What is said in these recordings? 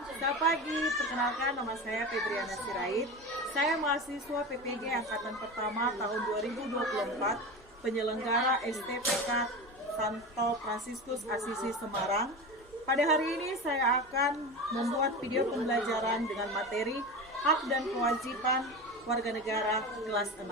Selamat pagi, perkenalkan nama saya Febriana Sirait. Saya mahasiswa PPG Angkatan Pertama tahun 2024, penyelenggara STPK Santo Fransiskus Asisi Semarang. Pada hari ini saya akan membuat video pembelajaran dengan materi hak dan kewajiban warga negara kelas 6.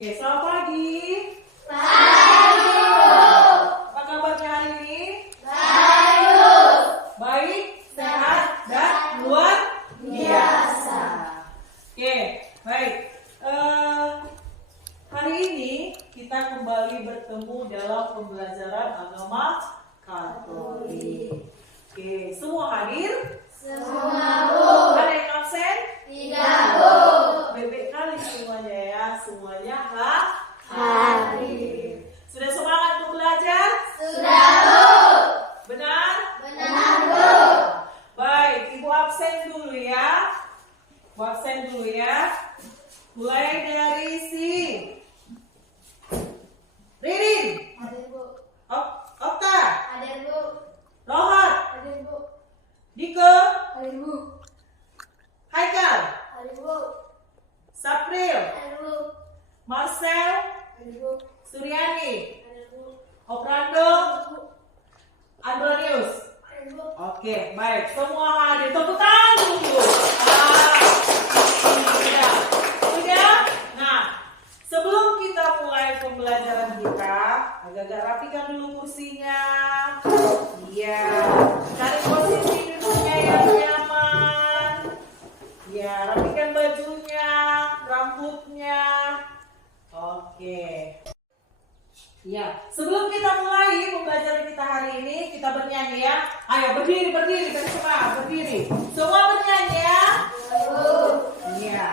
Oke, selamat pagi. Apa kabarnya hari ini? Baik, sehat, dan luar biasa. Oke, baik. Hari ini kita kembali bertemu dalam pembelajaran agama Katolik. Oke, semua hadir? Ada yang absen? Bebek kali semuanya ya, semuanya hadir. Sudah semangat untuk belajar? Benar? Baik, Ibu absen dulu ya. Ibu absen dulu ya. Mulai dari si Ririn, Okta, Rohat, Diko, Haikal, Sapril, Marcel, Suryani, Oprando, Andronius. Oke, baik. Semua hadir. Tepuk tangan dulu. Sudah? Nah, sebelum kita mulai pembelajaran kita, agak-agak rapikan dulu kursinya. Iya. Cari posisi duduknya yang nyaman. Ya, rapikan bajunya, rambutnya. Oke. Ya, sebelum kita mulai pembelajaran kita hari ini, kita bernyanyi ya. Ayo berdiri, kita semua berdiri. Semua bernyanyi ya. Iya.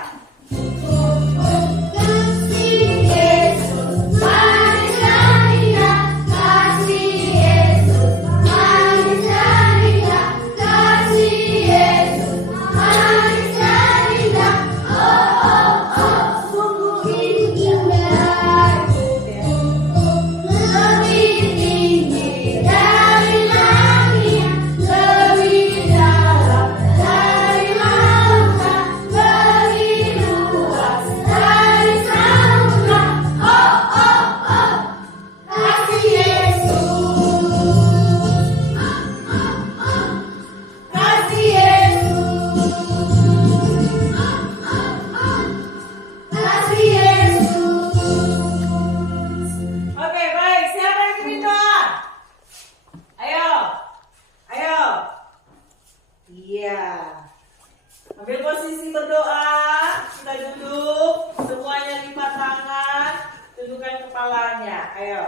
Ambil posisi berdoa, kita duduk, semuanya lipat tangan, tundukkan kepalanya. Ayo.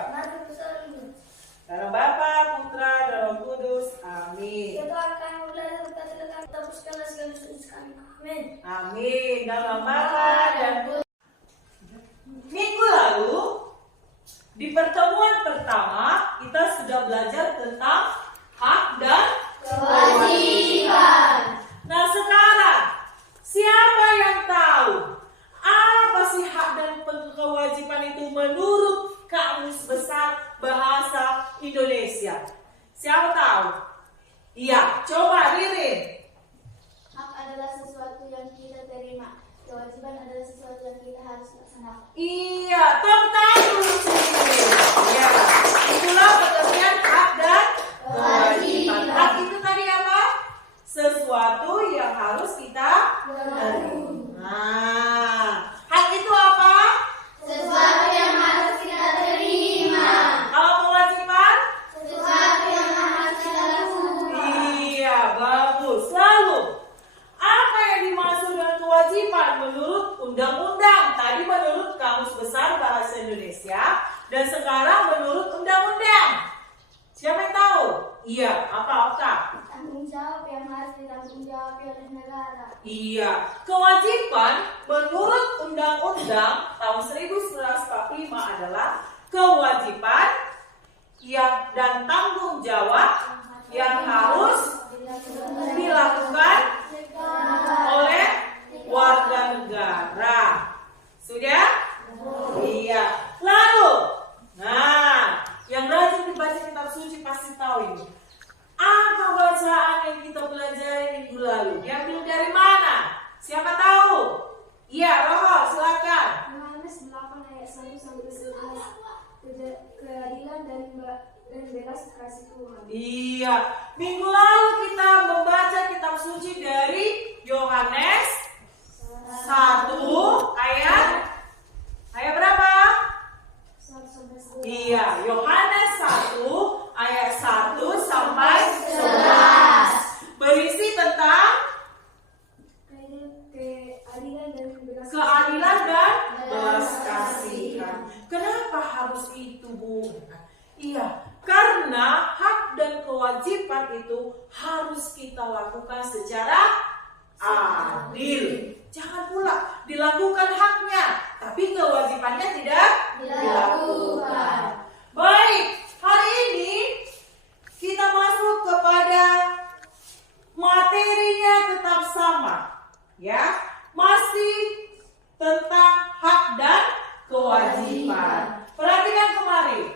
Dalam Bapa, Putra, dan Roh Kudus. Amin. Amin. Dalam Bapa dan Putra. Minggu lalu, di pertemuan pertama, kita sudah belajar tentang hak dan kewajiban. Nah sekarang, siapa yang tahu apa sih hak dan kewajiban itu menurut Kamus Besar Bahasa Indonesia? Siapa tahu? Iya, coba Ririn. Hak adalah sesuatu yang kita terima. Kewajiban adalah sesuatu yang kita harus laksanakan. Iya, tepuk tangan dulu sendiri. Iya, itulah pengertian hak dan kewajiban. Hak itu tadi apa? Sesuatu yang harus kita terima. Nah, hak itu apa? Sesuatu yang harus kita terima. Kalau kewajiban? Sesuatu yang harus kita lakukan. Iya, bagus. Lalu, apa yang dimaksud menurut undang-undang. Tadi menurut Kamus Besar Bahasa Indonesia dan sekarang menurut undang-undang. Siapa yang tahu? Iya, apa Oka? Tanggung jawab yang harus ditanggung jawab oleh negara. Iya, kewajiban menurut Undang-Undang tahun 1945 adalah kewajiban yang dan tanggung jawab yang harus dilakukan oleh warga negara. Sudah? Iya. Lalu, nah, yang rajin dibaca kitab suci pasti tahu ini. Apa bacaan yang kita pelajari minggu lalu? Diambil dari mana? Siapa tahu? Iya, Roho, silakan. Yohanes 8 ayat 1 sampai 11. Keadilan dan belas kasih Tuhan. Iya, minggu lalu kita membaca kitab suci dari Yohanes 1 ayat berapa? 1 sampai 11. Iya, Yohanes 1 ayat 1 sampai 11. berisi tentang Keadilan dan belas kasihan. Kenapa harus itu, Bu? Iya, karena hak dan kewajiban itu harus kita lakukan secara adil. Jangan pula dilakukan haknya, tapi kewajibannya tidak dilakukan. Baik, hari ini kita masuk kepada materinya tetap sama, ya, masih tentang hak dan kewajiban. Perhatikan kemarin.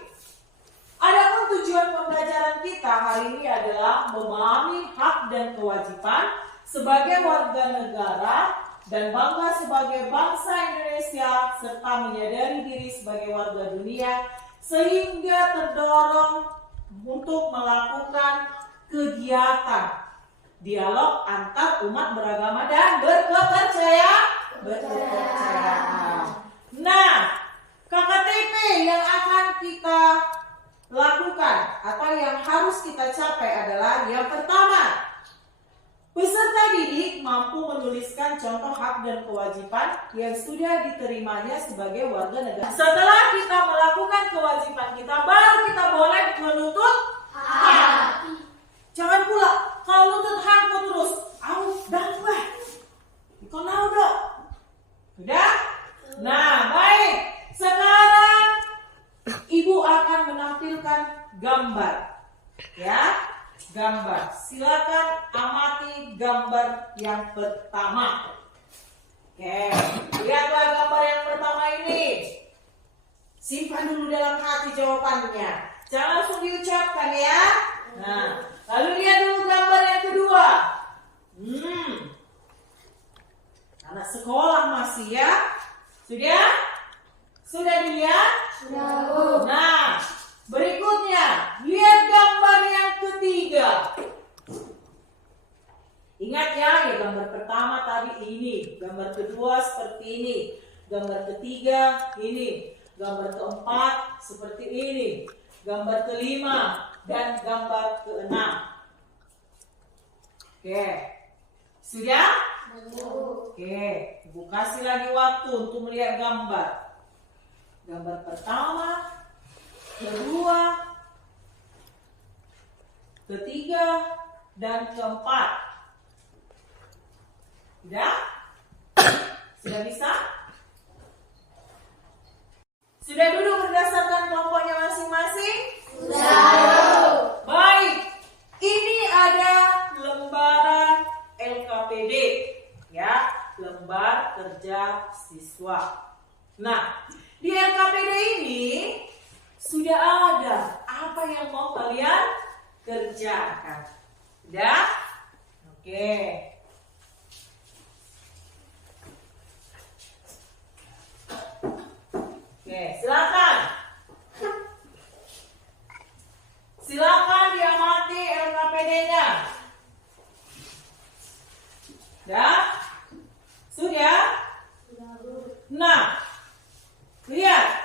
Adapun tujuan pembelajaran kita hari ini adalah memahami hak dan kewajiban sebagai warga negara dan bangga sebagai bangsa Indonesia serta menyadari diri sebagai warga dunia sehingga terdorong untuk melakukan kegiatan dialog antar umat beragama dan berkepercayaan. Nah, KKTP yang akan kita lakukan atau yang harus kita capai adalah yang pertama, peserta didik mampu menuliskan contoh hak dan kewajiban yang sudah diterimanya sebagai warga negara. Setelah kita melakukan kewajiban kita, baru kita boleh menuntut hak. Jangan pula kalau nuntut hak terus, dah weh, kau tahu dok, sudah? Nah, baik. Sekarang Ibu akan menampilkan gambar, ya, gambar. Silakan amati gambar yang pertama. Oke, lihatlah gambar yang pertama ini. Simpan dulu dalam hati jawabannya. Jangan langsung diucapkan ya. Nah, lalu lihat dulu gambar yang kedua. Anak sekolah masih ya. Sudah? Sudah dilihat? Sudah. Nah, berikutnya, lihat gambar yang ketiga. Ingat ya, gambar pertama tadi ini, gambar kedua seperti ini, gambar ketiga ini, gambar keempat seperti ini, gambar kelima, dan gambar keenam. Oke, sudah? Oke, Ibu kasih lagi waktu untuk melihat gambar. Gambar pertama, kedua, ketiga, dan keempat. Sudah? Sudah bisa? Sudah duduk berdasarkan kelompoknya masing-masing? Sudah. Baik, ini ada lembaran LKPD, ya, lembar kerja siswa. Nah, di LKPD ini sudah ada apa yang mau kalian kerjakan. Sudah? Oke. Oke, silakan. Silakan diamati LKPD-nya. Sudah? Sudah? Nah, lihat.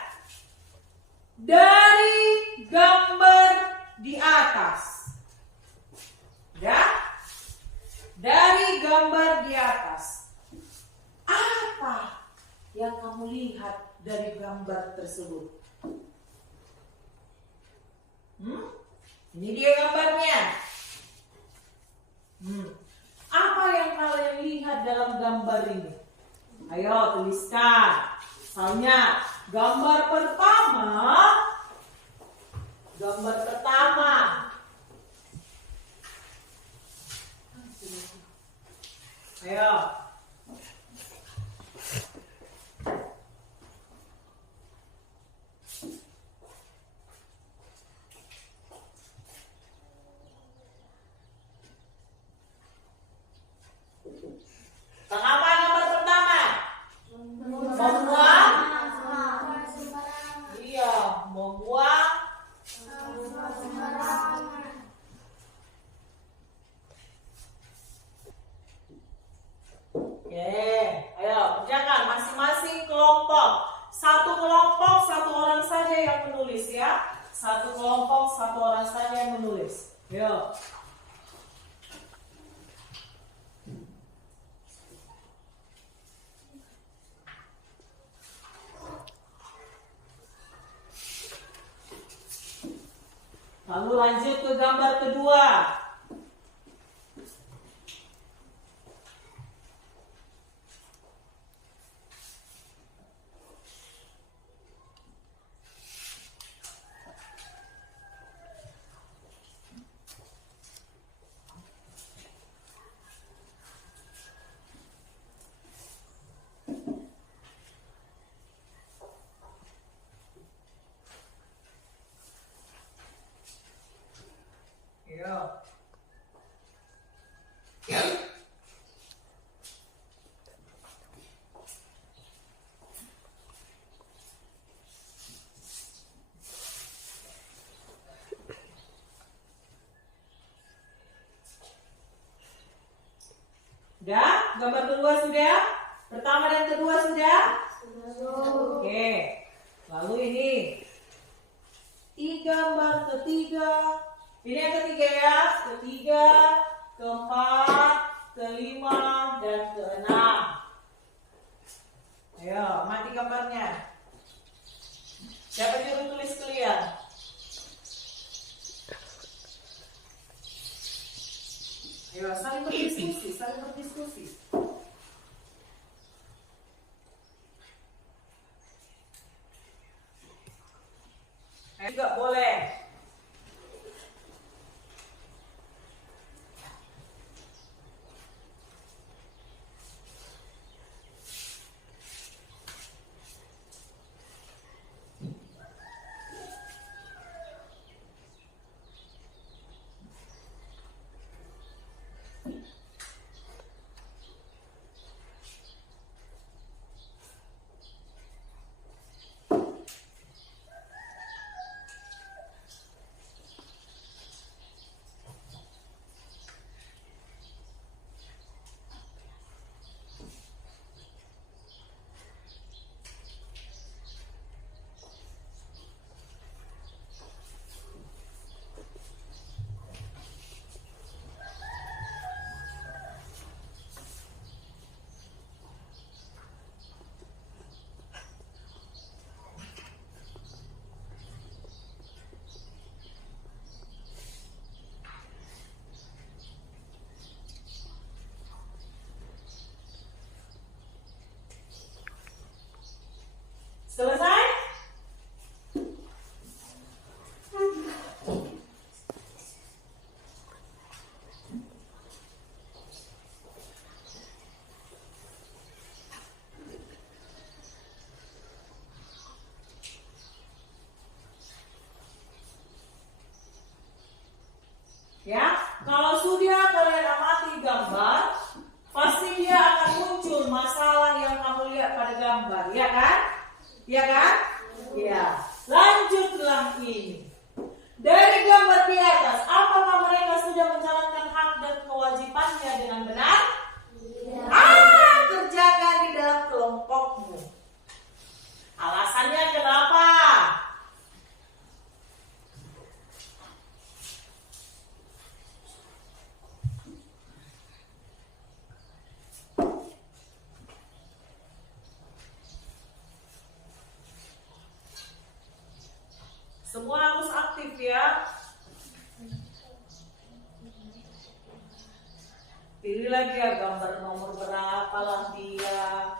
Dari gambar di atas. Ya? Dari gambar di atas. Apa yang kamu lihat dari gambar tersebut? Ini dia gambarnya. Apa yang kalian lihat dalam gambar ini? Ayo tuliskan. Misalnya gambar pertama. Ayo. Kenapa gambar pertama? Membuang. Iya, membuang. Oke, ayo kerjakan masing-masing kelompok. Satu kelompok, satu orang saja yang menulis ya. Satu kelompok, satu orang saja yang menulis. Yuk. Lalu lanjut ke gambar kedua. Yo. Sudah? Gambar kedua sudah? Pertama dan kedua sudah? Oke. Lalu ini. Gambar ketiga. Ini yang ketiga ya. Ketiga, keempat, kelima, dan keenam. Ayo, mati gambarnya. Siapa juru tulis kalian? Ayo, saling berdiskusi, saling berdiskusi. Ayo, juga boleh. Selesai? Ya, kalau sudah kalian amati gambar, pasti dia akan muncul masalah yang kamu lihat pada gambar, ya kan? Ya kan? Ya. Lanjutlah ini. Dari gambar di atas, apakah mereka sudah menjalankan hak dan kewajibannya dengan benar? Kerjakan di dalam kelompokmu. Alasannya kenapa? berapalah dia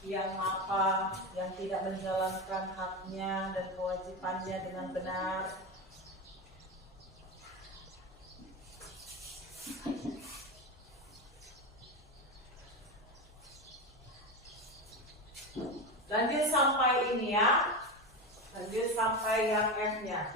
yang apa, yang tidak menjalankan haknya dan kewajibannya dengan benar. Lanjut sampai ini ya. Lanjut sampai yang F-nya.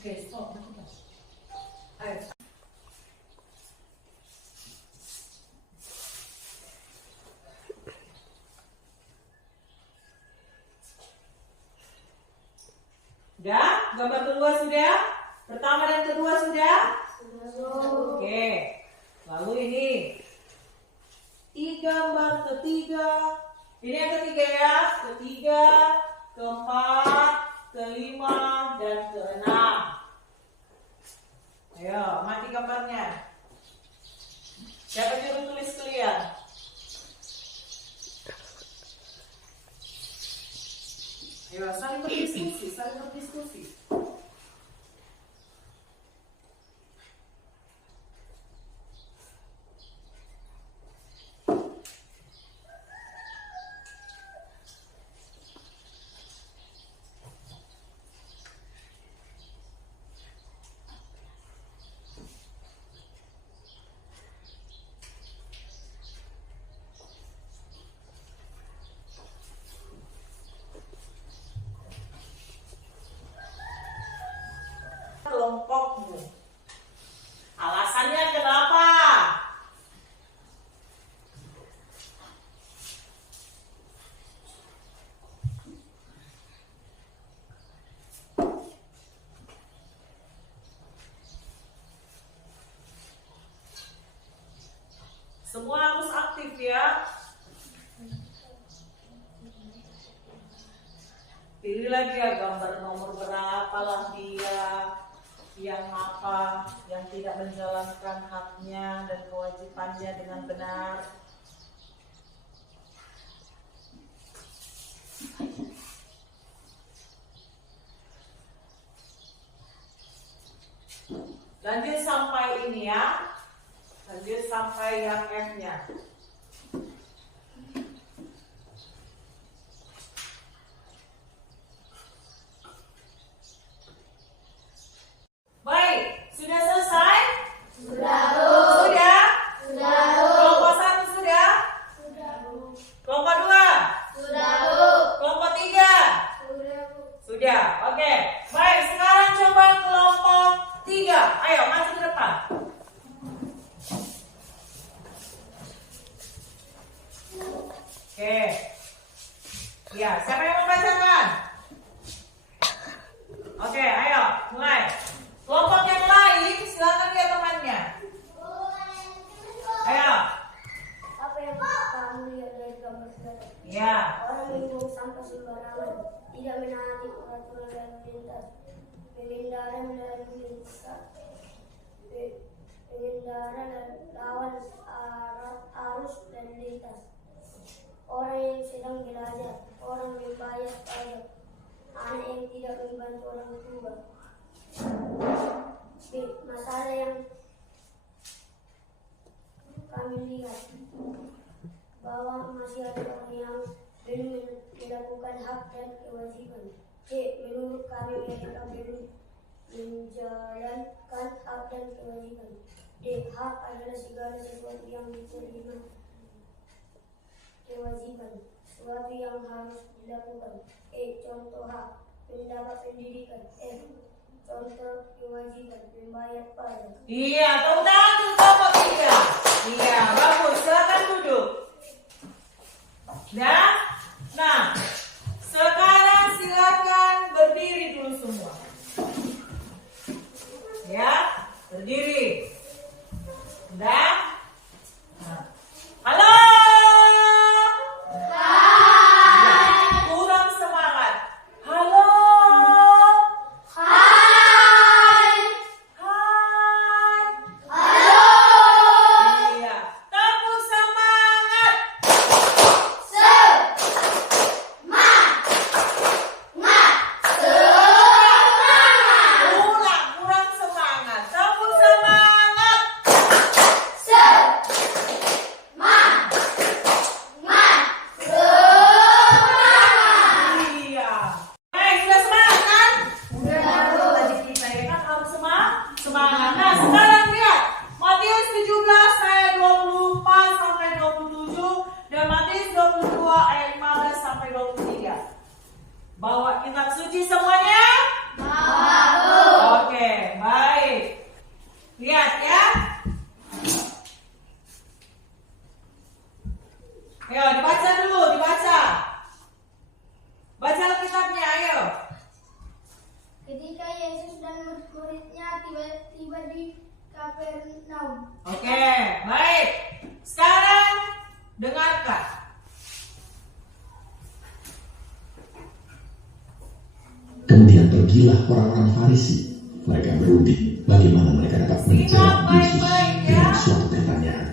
Oke, stop. Ayo. Sudah? Gambar kedua sudah? Pertama dan kedua sudah? Oke. Lalu ini. Gambar ketiga. Ini yang ketiga ya. Ketiga, keempat, kelima, dan keenam. Ayo, mati gambarnya. Siapa juru tulis kalian? Ayo, saling berdiskusi, saling berdiskusi. Kelompokmu. Alasannya kenapa? Semua harus aktif ya. Pilihlah dia gambar nomor berapalah dia yang apa, yang tidak menjalankan haknya dan kewajibannya dengan benar. Lanjut sampai ini ya. Lanjut sampai yang F-nya. Baik, sudah selesai? Sudah. Sudah? Sudah. Kelompok 1 sudah? Sudah. Kelompok 2? Sudah. Kelompok 3? Sudah. Sudah, oke. Baik, sekarang coba kelompok 3. Ayo, maju ke depan. Oke. Ya, siapa yang membacakan? Oke, ayo, mulai. Kelompok yang lain, silakan lihat temannya. Ayo. Apa yang kamu lihat dari gambar tadi? Ya. Orang membuang sampah sembarangan, tidak menaati peraturan lalu lintas, pengendara lawan arus lalu lintas, orang yang sedang belajar, orang membayar pajak, anak yang tidak membantu orang tua. Masalah yang kami lihat bahwa masih ada orang yang belum melakukan hak dan kewajiban. Menurut kami mereka belum menjalankan hak dan kewajiban. Hak adalah segala sesuatu yang diterima, kewajiban sesuatu yang harus dilakukan. Contoh hak mendapat pendidikan. Contoh kewajiban membayar pajak. Iya, tepuk tangan untuk kelompok 3. Iya, bagus. Silakan duduk. Ya. Nah, sekarang silakan berdiri dulu semua. Ya, berdiri. Udah? Nah. Halo. Hai. Kurang semangat. Halo. Hai. Hai. Halo. Iya. Tepuk semangat. Ulang, kurang semangat. Tepuk semangat. Iya. Sudah semangat kan? Udah. Tadi kita ya kan harus semangat. Nah, sekarang lihat. Matius 17 ayat 24 sampai 27 dan Matius 22 ayat 15 sampai 23. Bawa kitab suci semuanya? Oke, baik. Lihat ya. Ayo, dibaca dulu, dibaca. Baca kitabnya, ayo. Ketika Yesus dan murid-muridnya tiba di Kapernaum. Oke, baik. Sekarang dengarkan. Kemudian pergilah orang-orang Farisi. Mereka berunding bagaimana mereka dapat menjerat Yesus dengan suatu pertanyaan.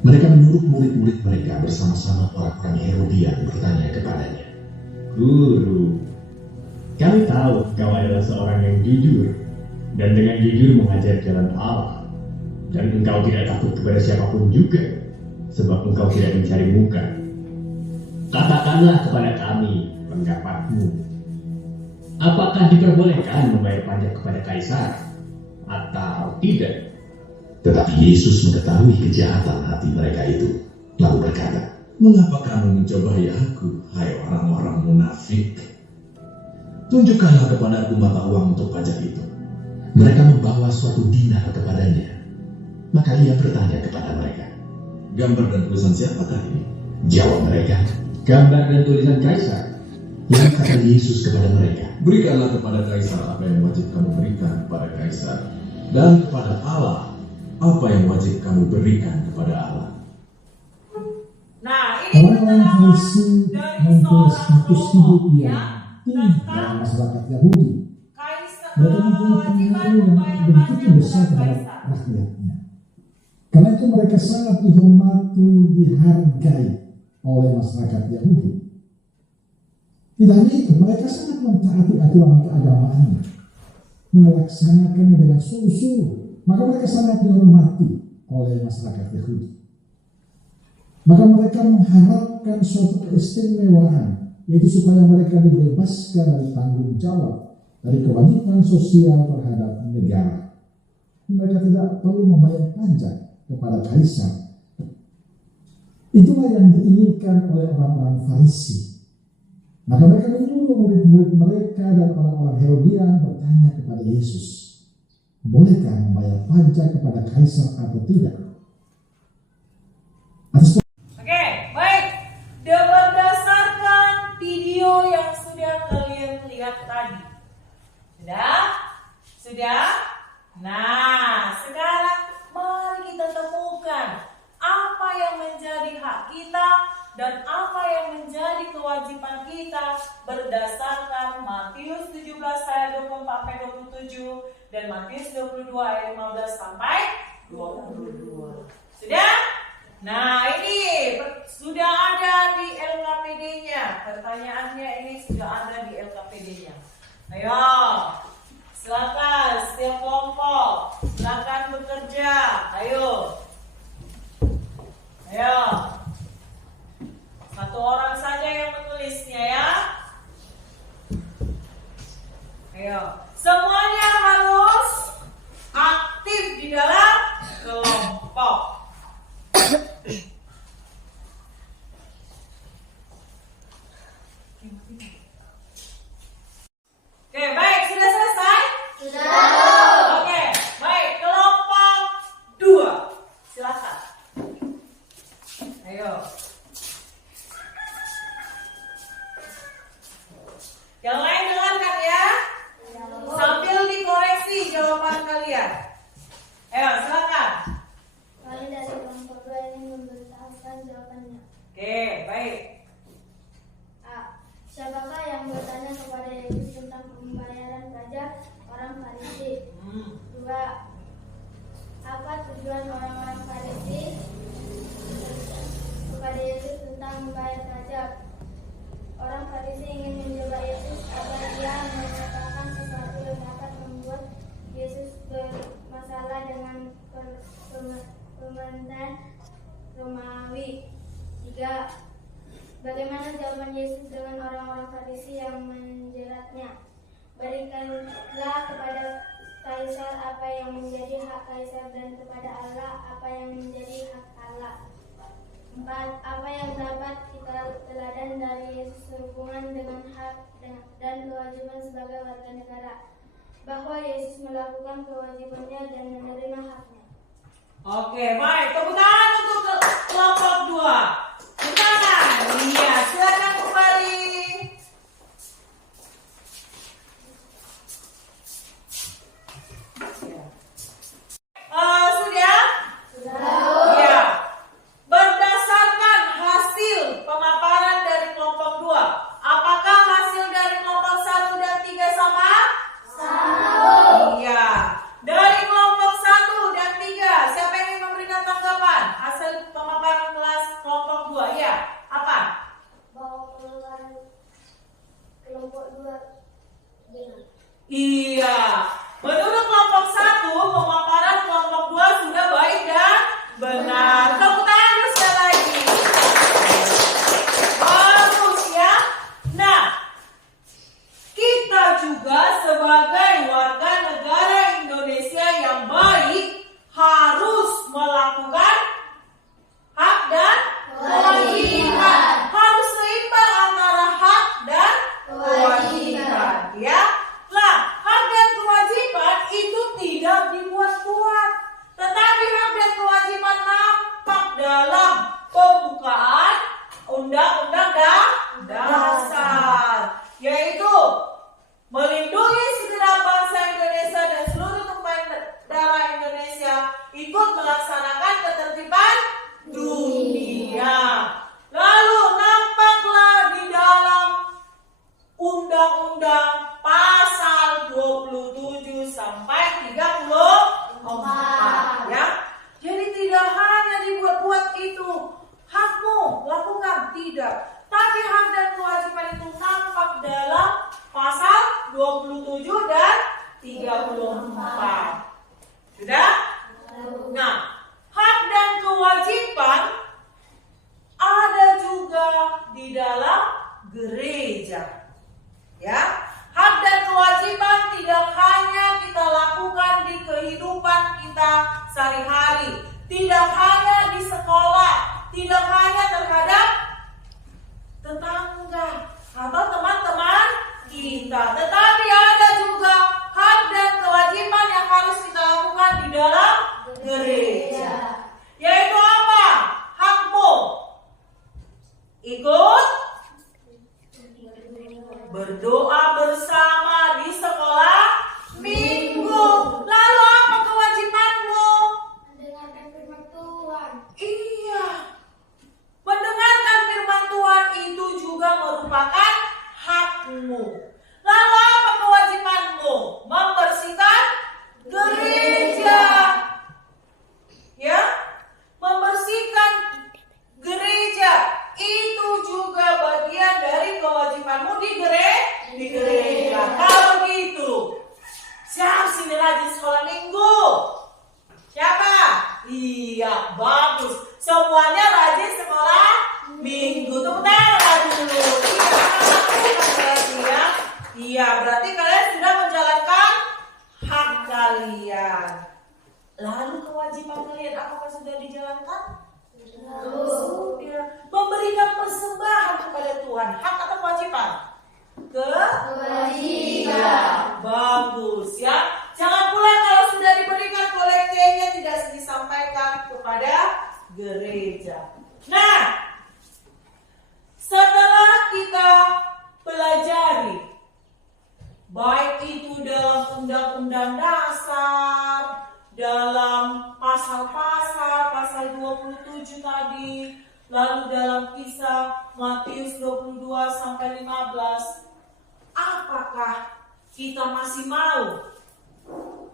Mereka menyuruh murid-murid mereka bersama-sama orang-orang Herodian bertanya kepadanya. Guru, kami tahu kau adalah seorang yang jujur dan dengan jujur mengajar jalan Allah. Dan engkau tidak takut kepada siapapun juga, sebab engkau tidak mencari muka. Katakanlah kepada kami pendapatmu. Apakah diperbolehkan membayar pajak kepada kaisar atau tidak? Tetapi Yesus mengetahui kejahatan hati mereka itu, lalu berkata, Mengapa kamu mencobai aku, hai orang-orang munafik? Tunjukkanlah kepadaku mata uang untuk pajak itu. mereka membawa suatu dinar kepadanya. Maka ia bertanya kepada mereka, Gambar dan tulisan siapakah ini? jawab mereka. Gambar dan tulisan kaisar. Lalu kata Yesus kepada mereka, Berikanlah kepada kaisar apa yang wajib kamu berikan kepada kaisar, dan kepada Allah apa yang wajib kamu berikan kepada Allah. Nah, ini Orang-orang Farisi mempunyai status hidup yang tinggi dalam masyarakat Yahudi. Mereka mempunyai pengaruh yang begitu besar terhadap rakyatnya. Karena itu mereka sangat dihormati, dihargai oleh masyarakat Yahudi. Tidak hanya itu, mereka sangat mentaati aturan keagamaannya, melaksanakannya dengan sungguh-sungguh. Maka mereka sangat dihormati oleh masyarakat Yahudi. Maka mereka mengharapkan suatu keistimewaan, yaitu supaya mereka dibebaskan dari tanggung jawab, dari kewajiban sosial terhadap negara. Mereka tidak perlu membayar pajak kepada kaisar. Itulah yang diinginkan oleh orang-orang Farisi. Maka mereka menyuruh murid-murid mereka dan orang-orang Herodian bertanya kepada Yesus, bolehkah membayar pajak kepada kaisar atau tidak? Atas Oke, baik. Dan berdasarkan video yang sudah kalian lihat tadi. Sudah? Sudah? Nah, sekarang mari kita temukan apa yang menjadi hak kita dan apa yang menjadi kewajiban kita berdasarkan Matius 17 ayat 24 sampai 27 dan Matius 22 ayat 15 sampai 22. Sudah? Nah, ini sudah ada di LKPD-nya. Pertanyaannya ini sudah ada di LKPD-nya. Ayo, silakan setiap kelompok, silakan bekerja. Ayo. Ayo. Satu orang saja yang menulisnya ya. Ayo. Semuanya harus aktif di dalam kelompok. apa tujuan orang-orang Farisi kepada Yesus tentang membayar pajak? Orang Farisi ingin mencoba Yesus agar dia mengatakan sesuatu yang dapat membuat Yesus bermasalah dengan pemerintahan Romawi. 3. Bagaimana jawaban Yesus dengan orang-orang Farisi yang menjeratnya? Berikanlah kepada Kaisar apa yang menjadi hak Kaisar dan kepada Allah apa yang menjadi hak Allah. 4. Apa yang dapat kita teladan dari Yesus sehubungan dengan hak dan kewajiban sebagai warga negara? Bahwa Yesus melakukan kewajibannya dan menerima haknya. Oke, baik. Tepuk tangan untuk kelompok 2. Tepuk tangan. Iya, silakan kembali. Sudah? Iya. Berdasarkan hasil pemaparan dari kelompok 2, apakah hasil dari kelompok 1 dan 3 sama? Iya. Dari kelompok 1 dan 3, siapa yang ingin memberikan tanggapan hasil pemaparan kelas kelompok 2? Ya, apa? Bahwa pengeluaran kelompok 2 benar. Iya. Menurut kelompok 1, pemaparan kelompok 2 sudah baik dan benar. Tepuk tangan dulu sekali lagi. Bagus ya. Nah, kita juga sebagai warga negara Indonesia yang baik harus melakukan hak dan kewajiban. Harus seimbang antara hak dan kewajiban, ya. Nah, hak dan kewajiban itu tidak dibuat-buat, tetapi hak dan kewajiban nampak dalam pembukaan Undang-Undang Dasar, yaitu melindungi segenap bangsa Indonesia dan seluruh tumpah darah Indonesia ikut melaksanakan ketertiban dunia. Lalu nampaklah di dalam Undang-Undang pasal 27 sampai 34, ya. Jadi tidak hanya dibuat-buat itu, hakmu lakukan, tidak. Tapi hak dan kewajiban itu nampak dalam pasal 27 dan 34. Sudah? Nah, hak dan kewajiban ada juga di dalam gereja. Ya, hak dan kewajiban tidak hanya kita lakukan di kehidupan kita sehari-hari, tidak hanya di sekolah, tidak hanya terhadap tetangga atau teman-teman kita, tetapi ada juga hak dan kewajiban yang harus kita lakukan di dalam gereja. Yaitu apa? Hakmu ikut berdoa bersama di sekolah minggu. Lalu apa kewajibanmu? Mendengarkan firman Tuhan. Iya. Mendengarkan firman Tuhan itu juga merupakan hakmu. Lalu apa kewajibanmu? Membersihkan gereja. Ya. Membersihkan gereja itu juga bagian dari kewajibanmu di gereja. Kalau gitu, siapa sini rajin sekolah minggu? Siapa? Iya, bagus. Semuanya rajin sekolah minggu. Tepuk tangan dulu. Iya, iya, berarti kalian sudah menjalankan hak kalian. Lalu kewajiban kalian apakah sudah dijalankan? Sudah. Memberikan persembahan kepada Tuhan, hak atau kewajiban? Kewajiban. Bagus ya. Jangan pula kalau sudah diberikan kolektenya tidak disampaikan kepada gereja. Nah, setelah kita pelajari baik itu dalam Undang-Undang Dasar, dalam pasal-pasal, pasal 27 tadi, lalu dalam kisah Matius 22 sampai 15, apakah kita masih mau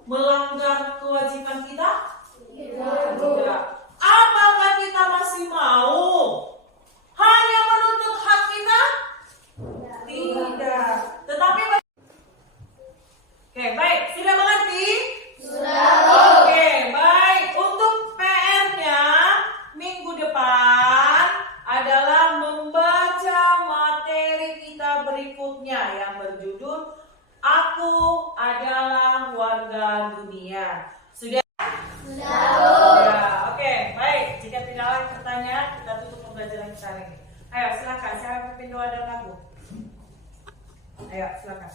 melanggar kewajiban kita? Tidak. Apakah kita masih mau hanya menuntut hak kita? Tidak. Tetapi oke, baik. Sudah mengerti? Sudah. Oke, baik. Untuk PR-nya minggu depan adalah membaca materi kita berikutnya yang berjudul Aku Adalah Warga Dunia. Sudah? Ya, oke, baik. Jika tidak ada pertanyaan, kita tutup pembelajaran kita hari ini. Ayo, silakan. Siapa pimpin doa dan lagu? Ayo, silakan.